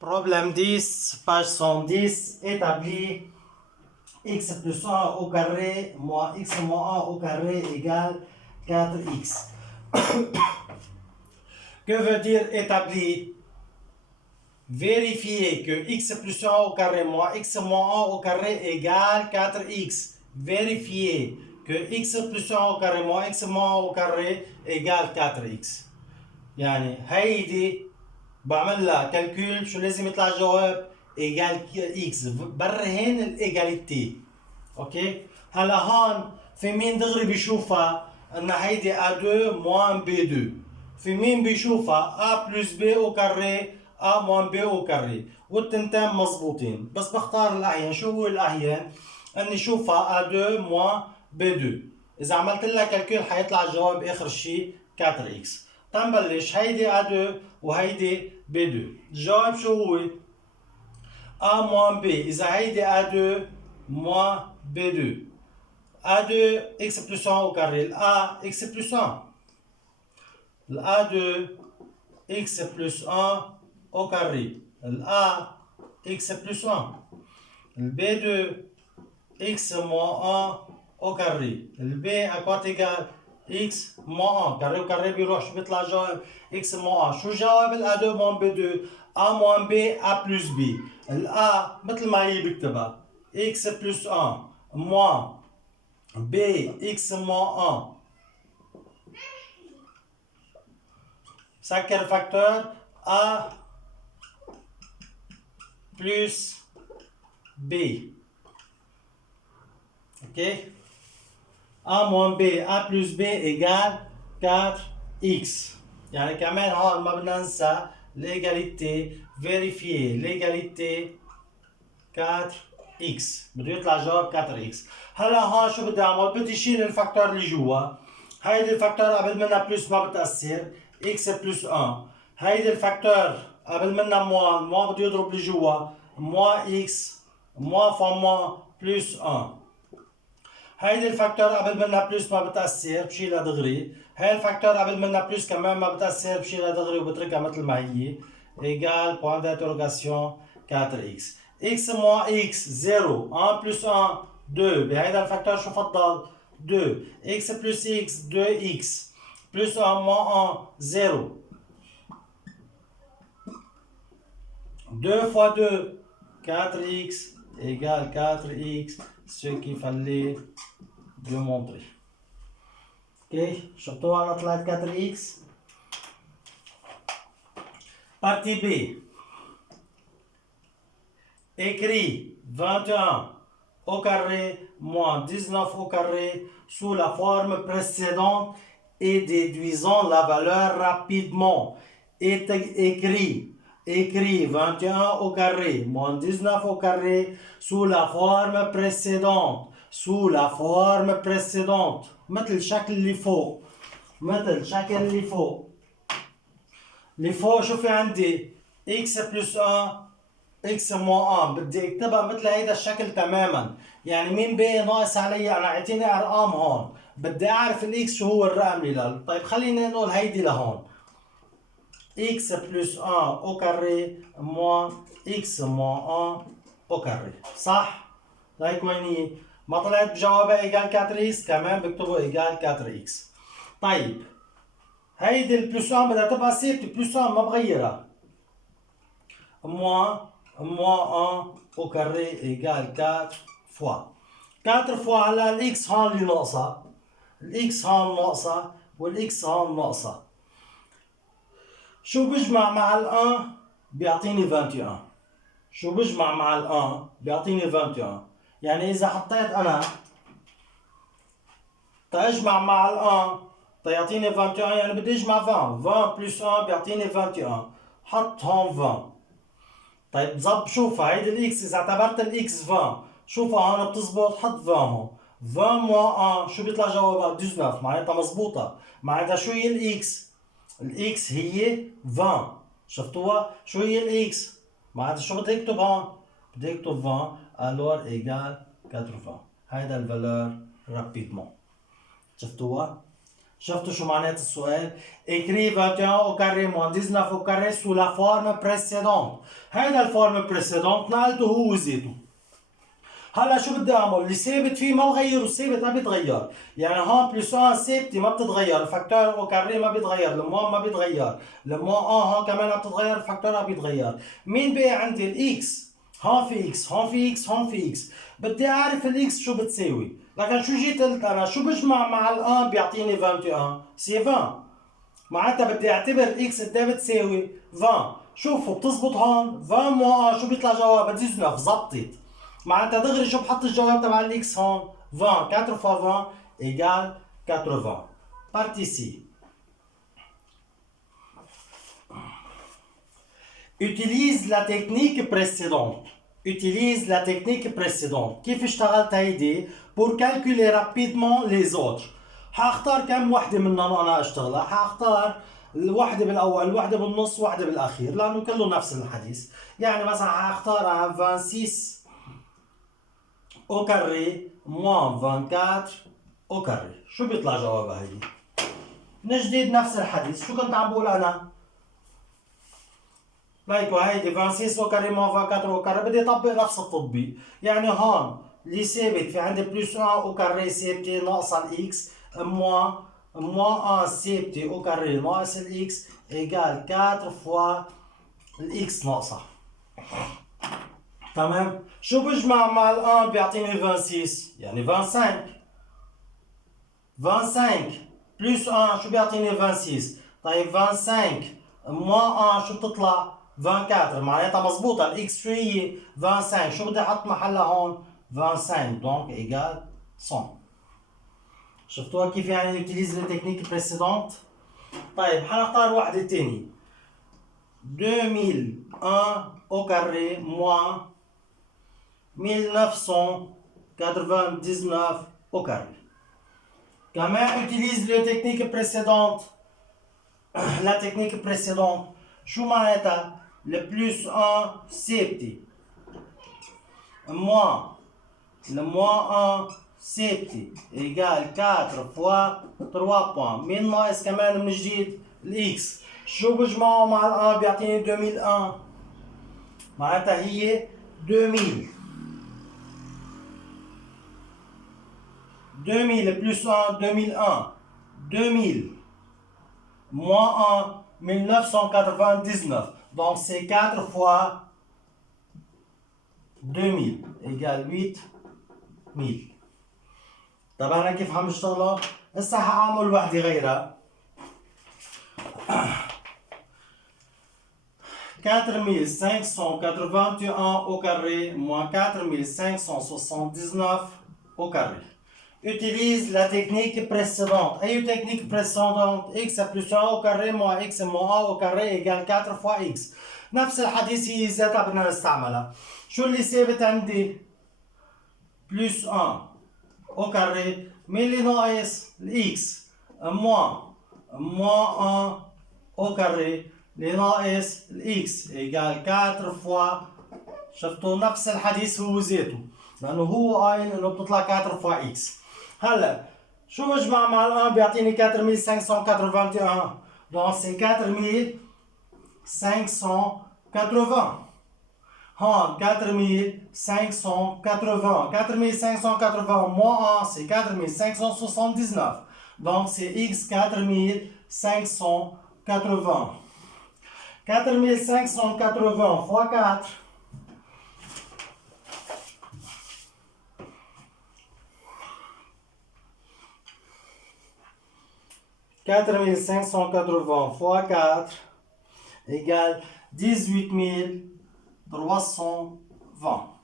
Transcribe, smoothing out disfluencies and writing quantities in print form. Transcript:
Problème 10, page 110, établit x plus 1 au carré moins x moins 1 au carré égale 4x. Que veut dire établir? Vérifier que x plus 1 au carré moins x moins 1 au carré égale 4x. Vérifier que x plus 1 au carré moins x moins 1 au carré égale 4x. يعني هيدي بعمل لها كالكول شو لازم يطلع الجواب ايجال اكس برهن الايجاليتي. اوكي هلا هون في مين دغري بيشوفها ان هيدي A2 موان B2. في مين بيشوفها A بلس B او كاري A موان B او كاري والتنتين مظبوطين بس بختار الاعين. شو هو الاعين؟ اني شوفها A2 موان B2. اذا عملت لها كالكول حيطلع الجواب اخر شيء 4x. تنبلش هيدي A2 وهيدي B2. الجواب شو هو؟ A moins B. إذا هيدي A2 moins B2. A2 x plus 1 au carré. A x plus 1. A2 x plus 1 au carré. A x plus 1. B2 x moins 1 au carré. B à quoi égal x moins 1. carré au carré بيروح شو بيطلع جواب x moins 1. شو جواب ال A2 moins B2؟ A moins B A plus B. ال A مثل ما هي بكتبها x plus 1 moins B x moins 1. سكر فاكتور A plus B. ok A moins B A plus B égale 4x. يعني كمان هون ما بدنا ننسى l'égalité. vérifier l'égalité 4x بده يطلع جواب 4x. هلا هون شو بدي اعمل؟ بدي شيل الفاكتور اللي جوا. هيدي الفاكتور قبل منها بلس ما بتأثر x بلس 1. هيدي الفاكتور قبل منها موان بده يضرب اللي جوا موان x موان فوا موان بلس 1. هيدي الفاكتور قبل منها بلس ما بتأثر بشيلها دغري. هاي الفاكتور قبل منها بلس كمان ما بتأثر بشيلها دغري وبتركها مثل ما هي. égal point d'interrogation 4x. x moins x 0 1 plus 1 2. بهيدا الفاكتور شو فضل؟ 2. x plus x 2x plus 1 moins 1 0. 2 fois 2 4x égale 4x, ce qu'il fallait démontrer. Ok, شفتوها أنا طلعت 4x. Partie B. Écrit 21 au carré moins 19 au carré sous la forme précédente et déduisons la valeur rapidement. Écrit 21 au carré moins 19 au carré sous la forme précédente. sous la forme précédente. مثل شكل اللي فوق. مثل شكل اللي فوق. اللي فوق شو في عندي؟ x plus 1 x moins 1. بدي اكتبها مثل هيدا الشكل تماما. يعني مين بي ناقص علي؟ انا اعطيني ارقام هون. بدي اعرف الاكس شو هو الرقم اللي طيب خلينا نقول هيدي لهون. x plus 1 au carré moins x moins 1 au carré. صح؟ هيك ويني؟ ما طلعت بجوابها ايجال 4x كمان بكتبه ايجال 4x. طيب هيدي البلس 1 بدها تبقى ثابته. بلس 1 ما بغيرها. moins 1 au carré égale 4 fois. 4 fois على الاكس هون اللي ناقصه. الاكس هون ناقصه والاكس هون ناقصه. شو بجمع مع ال1 بيعطيني 21. شو بجمع مع ال1 بيعطيني 21. يعني اذا حطيت انا تاجمع مع ال1 تيعطيني 21 يعني بدي اجمع 20. 20 بلس 1 بيعطيني 21. حط هون 20. طيب ضب شوفها هيدي الاكس اذا اعتبرت الاكس 20 شوفها هون بتزبط. حط 20 هون. 20 موان 1 شو بيطلع جوابها؟ 19. معناتها مضبوطه. معناتها شو هي الاكس؟ الاكس هي 20. شفتوها؟ شو هي الاكس؟ معناتها شو بدي اكتب هون؟ بدي اكتب 20 alors égale 80. هيدا الفالور رابيدمون. شفتوها؟ شفتوا شو معنات السؤال؟ écris 21 au carré moins 19 au carré sous la forme précédente. هيدا الفورم précédente نقلته هو وزيته. هلا شو بدي اعمل؟ اللي ثابت فيه ما بغيره، الثابت ما بيتغير، يعني هون بلس 1 ثابته ما بتتغير، الفاكتور او كاري ما بيتغير، الموان ما بيتغير، الموان هون كمان ما بتتغير، الفاكتور ما بيتغير. مين بقي عندي؟ الاكس، هون في اكس، هون في اكس، هون في اكس، بدي اعرف الاكس شو بتساوي، لكن شو جيت قلت انا؟ شو بجمع مع الان بيعطيني 21؟ سي 20. معناتها بدي اعتبر اكس قد ايه بتساوي 20. شوفوا بتزبط هون 20 موان شو بيطلع جواب؟ 19. زبطت. معناتها دغري شو بحط الجواب تبع الاكس هون؟ 20. 4 fois 20 égale 80. Partie C. Utilise la technique précédente. Utilise la technique précédente. كيف اشتغلت هيدي pour calculer rapidement les autres. حاختار كم وحدة منهم انا اشتغلها؟ حاختار الوحدة بالاول، الوحدة بالنص، وحدة بالاخير، لانه كله نفس الحديث. يعني مثلا حاختار 26 au carré moins 24 au carré. شو بيطلع جوابها هيدي؟ من جديد نفس الحديث، شو كنت عم بقول انا؟ لايكو هيدي 26 au carré moins 24 au carré، بدي اطبق نفس التطبيق، يعني هون اللي ثابت في عندي بلس 1 au carré ثابتة ناقصة الاكس، موان 1 ثابتة au carré ناقص الاكس ايجال 4 فوا الاكس ناقصة. تمام؟ شو بجمع مع الان بيعطيني 26؟ يعني 25. 25 بلس 1 شو بيعطيني 26؟ طيب 25 موان 1 شو بتطلع؟ 24. معناتها مضبوطة، الاكس شو هي؟ 25. شو بدي احط محلها هون؟ 25 دونك ايجال 100. شفتوها كيف يعني نيوتيليز لي تكنيك بريسيدونت؟ طيب حنختار وحدة تانية. 2001 au carré moins 1999 au carré. Comment utilise la technique précédente? La technique précédente. شو معناتها؟ le plus 1 ثابتة. moins le moins 1 ثابتة égale 4 fois 3 points. مين ناقص كمان من جديد؟ الاكس. شو بجمعه مع الان بيعطيني 2001؟ معناتها هي 2000. 2000 plus 1 2001. 2000 moins 1 1999. Donc c'est 4 fois 2000 égale 8000. طب انا كيف عم اشتغلها؟ هسه حاعمل وحده غيرها. 4581 au carré moins 4579 au carré. Utilise la technique précédente. أي technique précédente؟ x plus 1 au carré moins x moins 1 au carré égale 4 fois x. نفس الحديث هي ذاتها بدنا نستعملها. شو اللي ثابت عندي؟ plus 1 au carré. مين اللي ناقص؟ الاكس. moins 1 au carré. اللي ناقص الاكس ايجال 4 فوا. شفتوا نفس الحديث هو ذاته، لانه هو قايل انه بتطلع 4 فوا اكس. هلا شو بجمع مع الان بيعطيني 4581. دونك سي 4580. هون 4580. 4580 moins 1 c'est 4579. Donc c'est x 4580. 4580 fois 4. Quatre mille cinq cent quatre-vingts fois 4 égale 18 320.